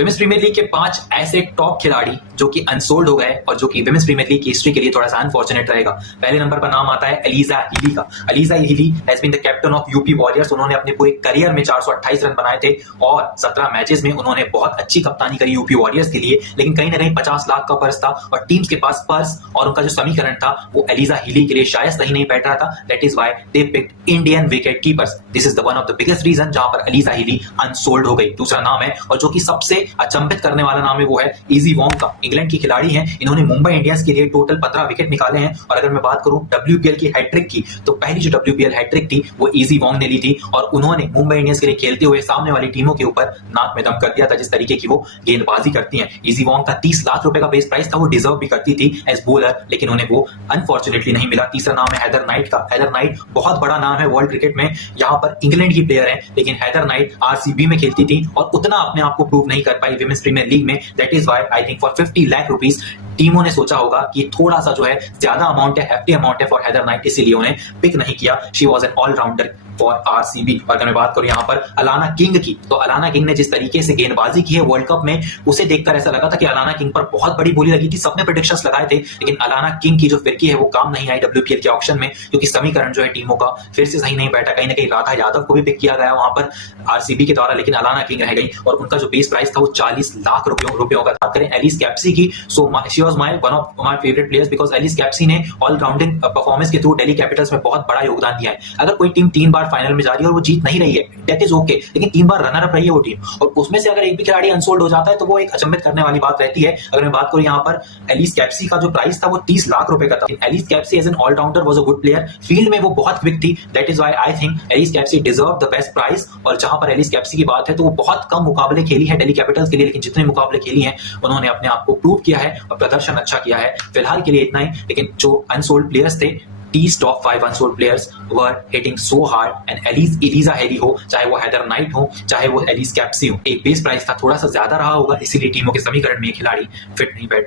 Women's premier league के 5 ऐसे top खिलाड़ी जो कि अनसोल्ड हो गए और जो कि विमेंस प्रीमियर लीग की हिस्ट्री के लिए थोड़ा सा अनफॉर्चुनेट रहेगा। पहले नंबर पर नाम आता है एलिजा हीली का। Alyssa Healy has been the captain of UP Warriors. उन्होंने अपने पूरे करियर में 428 रन बनाए थे और 17 मैचेस में उन्होंने बहुत अच्छी कप्तानी करी यूपी वॉरियर्स के लिए। लेकिन कहीं ना कहीं 50 लाख का पर्स था और टीम्स के पास पर्स और उनका जो समीकरण था वो एलिजा हीली के लिए शायद सही नहीं बैठ रहा था। That is why they picked Indian wicket keepers. This is the one of the biggest reason जहां पर एलिजा हीली अनसोल्ड हो गई। दूसरा नाम है और जो कि सबसे अचंभित करने वाला नाम है वो है इजी वोंग का। इंग्लैंड की खिलाड़ी हैं, इन्होंने मुंबई इंडियंस के लिए टोटल 15 विकेट निकाले हैं। और अगर मैं बात करूं डब्ल्यूपीएल की हैट्रिक की, तो पहली जो डब्ल्यूपीएल हैट्रिक थी वो इजी वोंग ने ली थी और उन्होंने मुंबई इंडियंस के लिए खेलते हुए सामने वाली टीमों के ऊपर नाक में दम कर दिया था जिस तरीके की वो गेंदबाजी करती हैं। इजी वोंग का 30 लाख रुपए का बेस प्राइस था, वो डिजर्व भी करती थी एज बॉलर, लेकिन उन्हें वो अनफॉर्चुनेटली नहीं मिला। तीसरा नाम है हैदर नाइट का। हैदर नाइट बहुत बड़ा नाम है वर्ल्ड क्रिकेट में, यहाँ पर इंग्लैंड की प्लेयर है, लेकिन हैदर नाइट आरसीबी में खेलती थी और उतना अपने आप को प्रूव नहीं कर पाई विमेंस प्रीमियर लीग में। That is why I think for 50 lakh rupees टीमों ने सोचा होगा कि थोड़ा सा जो है ज्यादा अमाउंट है, हेफ्टी अमाउंट है फॉर हैदर नाइट, इसीलिए उन्हें पिक नहीं किया। She was an allrounder for RCB. और अगर मैं बात करूं यहाँ पर अलाना किंग की, तो अलाना किंग ने जिस तरीके से गेंदबाजी की है वर्ल्ड कप में, उसे देखकर ऐसा लगा था कि अलाना किंग पर बहुत बड़ी बोली लगी थी। सबने प्रेडिक्शंस लगाए थे, लेकिन अलाना किंग की जो फिरकी है वो काम नहीं आई डब्ल्यूपीएल के ऑक्शन में, क्योंकि समीकरण जो है टीमों का फिर से सही नहीं बैठा। कहीं ना कहीं राधा यादव को भी पिक किया गया वहां पर आरसीबी के द्वारा, लेकिन अलाना किंग रह गई और उनका जो बेस प्राइस था वो 40 लाख रुपयों का। बात करें एलिस कैप्सी की, so she was one of my favourite players because Alice Capsey ने ऑलराउंडिंग परफॉर्मेंस के थ्रू दिल्ली कैपिटल्स में बहुत बड़ा योगदान दिया है। अगर कोई टीम 3 बार फाइनल में जा रही है और वो जीत नहीं रही है, दैट इज ओके, लेकिन 3 बार रनर अप रही है वो टीम और उसमें से अगर एक भी खिलाड़ी अनसोल्ड हो जाता है तो वो एक अचंभित करने वाली बात रहती है। अगर मैं बात करूं यहाँ पर एलिस कैप्सी का जो प्राइस था वो 30 लाख रुपए का था। Alice Capsey as an allrounder was a good player, field में वो बहुत क्विक थी। That is why I think Alice Capsey deserve the best price. और जहां पर एलिस कैप्सी की बात है तो वो बहुत कम मुकाबले खेली है दिल्ली कैपिटल्स के लिए, लेकिन जितने मुकाबले खेली हैं उन्होंने अपने आप को प्रूव किया है और प्रदर्शन अच्छा किया है। फिलहाल के लिए इतना ही, लेकिन जो अनसोल्ड प्लेयर्स थे, These top 5 unsold players were hitting so hard and Alyssa Healy हो, चाहे वो हैदर नाइट हो, चाहे वो एलिस कैप्सी हो, एक बेस प्राइस था थोड़ा सा ज्यादा रहा होगा, इसीलिए टीमों के समीकरण में ये खिलाड़ी फिट नहीं बैठ